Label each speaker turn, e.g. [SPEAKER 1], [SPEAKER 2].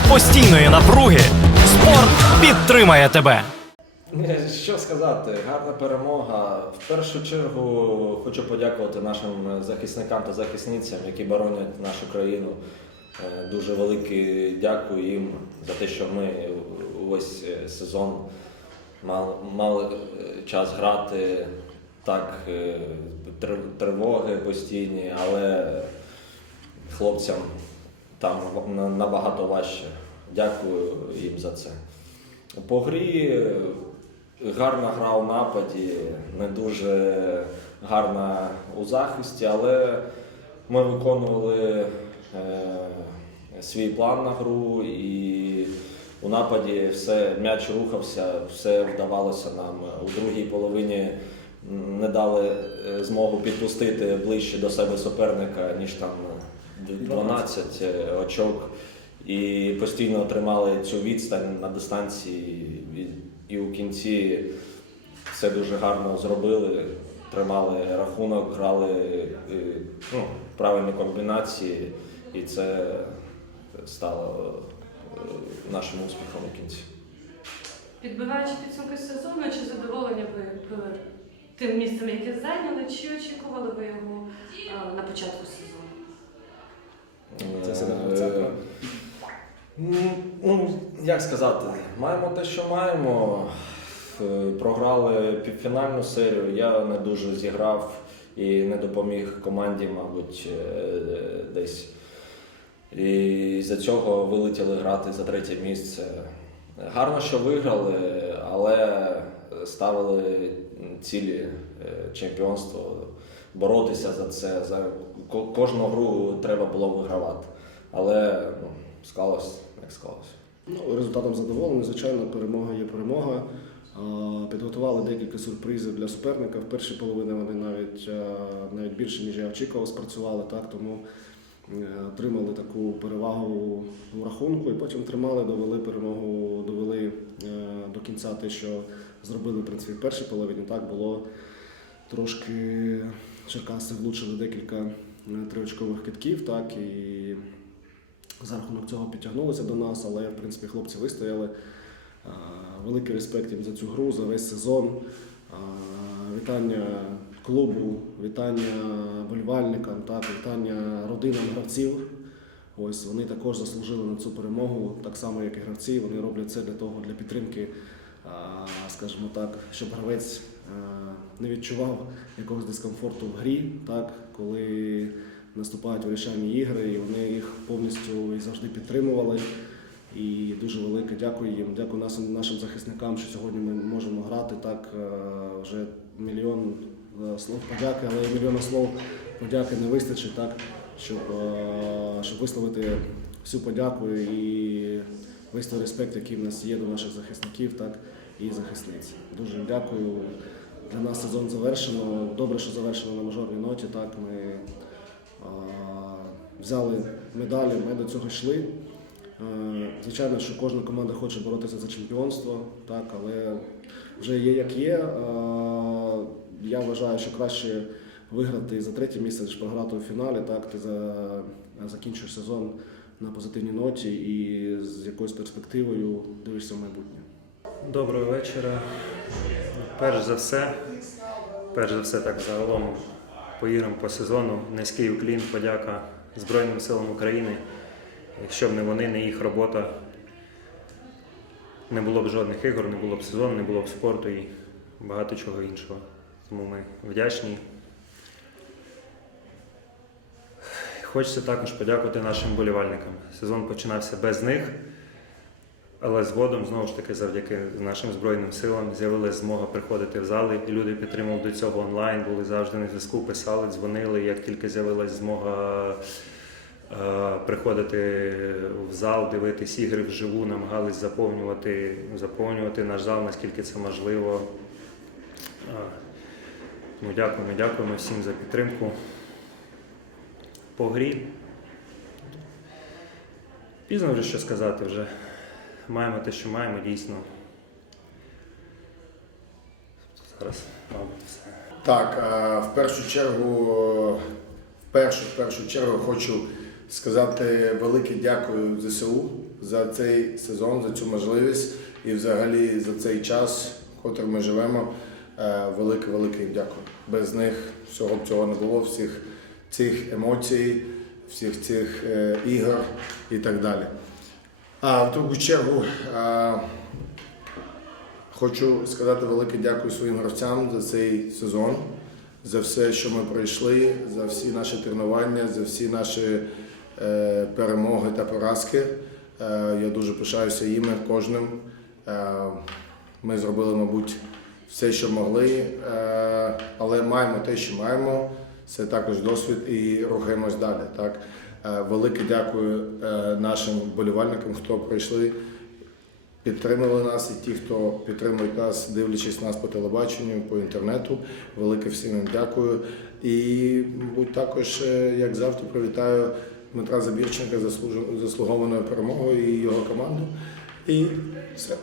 [SPEAKER 1] серед постійної напруги спорт підтримає тебе.
[SPEAKER 2] Що сказати, гарна перемога. В першу чергу хочу подякувати нашим захисникам та захисницям, які боронять нашу країну. Е, Дуже велике дякую їм за те, що ми увесь е, сезон мали, мали е, час грати. Так, тривоги постійні, але хлопцям там набагато важче. Дякую їм за це. По грі гарна гра у нападі, не дуже гарна у захисті, але ми виконували е, свій план на гру і у нападі все м'яч рухався, все вдавалося нам. У другій половині не дали е, змогу підпустити ближче до себе суперника, ніж там 12 очок. І постійно тримали цю відстань на дистанції. І- у кінці все дуже гарно зробили. Тримали рахунок, грали е, ну, правильні комбінації, і це стало е, нашим успіхом у кінці.
[SPEAKER 3] Підбиваючи підсумки сезону, чи задоволені ви тим місцем, яке зайняли, чи очікували ви його е, на початку сезону?
[SPEAKER 4] Це себе
[SPEAKER 2] Е,
[SPEAKER 4] гравця, правда?
[SPEAKER 2] Ну, як сказати, маємо те, що маємо. Е, Програли півфінальну серію. Я не дуже зіграв і не допоміг команді, мабуть, е, десь. І за цього вилетіли грати за третє місце. Гарно, що виграли, але ставили цілі е, чемпіонство, боротися за це. За кожну гру треба було вигравати. Але ну, склалось, як склалось.
[SPEAKER 4] Ну, результатом задоволений. Звичайно, перемога є перемога. Підготували декілька сюрпризів для суперника. В першій половині вони навіть, навіть більше, ніж я очікував, спрацювали так, тому е, отримали таку перевагу у рахунку і потім тримали, довели перемогу, довели е, до кінця те, що зробили в принципі в першій половині. Так було трошки Черкаси влучили декілька триочкових китків, так і за рахунок цього підтягнулися до нас, але в принципі хлопці вистояли. Великий респект їм за цю гру, за весь сезон. Вітання клубу, вітання болівальникам, так, вітання родинам гравців. Ось вони також заслужили на цю перемогу, так само, як і гравці. Вони роблять це для того, для підтримки, скажімо так, щоб гравець не відчував якогось дискомфорту в грі, так, коли наступають вирішальні ігри, і вони їх повністю і завжди підтримували. І дуже велике дякую їм. Дякую нашим, захисникам, що сьогодні ми можемо грати. Так е, вже мільйон е, слов подяки, але мільйона слов подяки не вистачить, так, щоб, е, щоб висловити всю подяку і весь той респект, який в нас є до наших захисників, так і захисниць. Дуже дякую. Для нас сезон завершено. Добре, що завершено на мажорній ноті. Так ми е, взяли медалі, ми до цього йшли. Е, Звичайно, що кожна команда хоче боротися за чемпіонство, так, але вже є як є. Е, Я вважаю, що краще виграти за третє місце, ніж програти у фіналі. Так, ти за, закінчуєш сезон на позитивній ноті і з якоюсь перспективою дивишся в майбутнє.
[SPEAKER 5] Доброго вечора. Перш за все, перш за все, так загалом по іграм по сезону. Низький уклін, подяка Збройним силам України. Якщо б не вони, не їх робота, не було б жодних ігор, не було б сезону, не було б спорту і багато чого іншого. Тому ми вдячні. Хочеться також подякувати нашим болівальникам. Сезон починався без них. Але згодом, знову ж таки, завдяки нашим Збройним силам з'явилася змога приходити в зали, люди підтримували до цього онлайн, були завжди на зв'язку, писали, дзвонили. Як тільки з'явилася змога е, приходити в зал, дивитись ігри вживу, намагались заповнювати, заповнювати наш зал, наскільки це можливо. Е, Тому дякуємо, дякуємо всім за підтримку. По грі. Пізно вже що сказати вже маємо те, що маємо, дійсно. Зараз, мабуть, все.
[SPEAKER 6] Так, е, в першу чергу, в першу, в першу чергу хочу сказати велике дякую ЗСУ за цей сезон, за цю можливість і взагалі за цей час, в котрий ми живемо. Е, Велике, велике дякую. Без них всього б цього не було, всіх цих емоцій, всіх цих е, ігор і так далі. А в другу чергу е, хочу сказати велике дякую своїм гравцям за цей сезон, за все, що ми пройшли, за всі наші тренування, за всі наші е, перемоги та поразки. Е, я дуже пишаюся їми кожним. Е, ми зробили, мабуть, все, що могли, е, але маємо те, що маємо. Це також досвід і рухаємось далі. Так? Е, Велике дякую е, нашим вболівальникам, хто прийшли, підтримали нас, і ті, хто підтримують нас, дивлячись нас по телебаченню, по інтернету. Велике всім їм дякую. І, мабуть, також, е, як завжди, привітаю Дмитра Забірченка з заслужен- заслугованою перемогою і його команду. І все.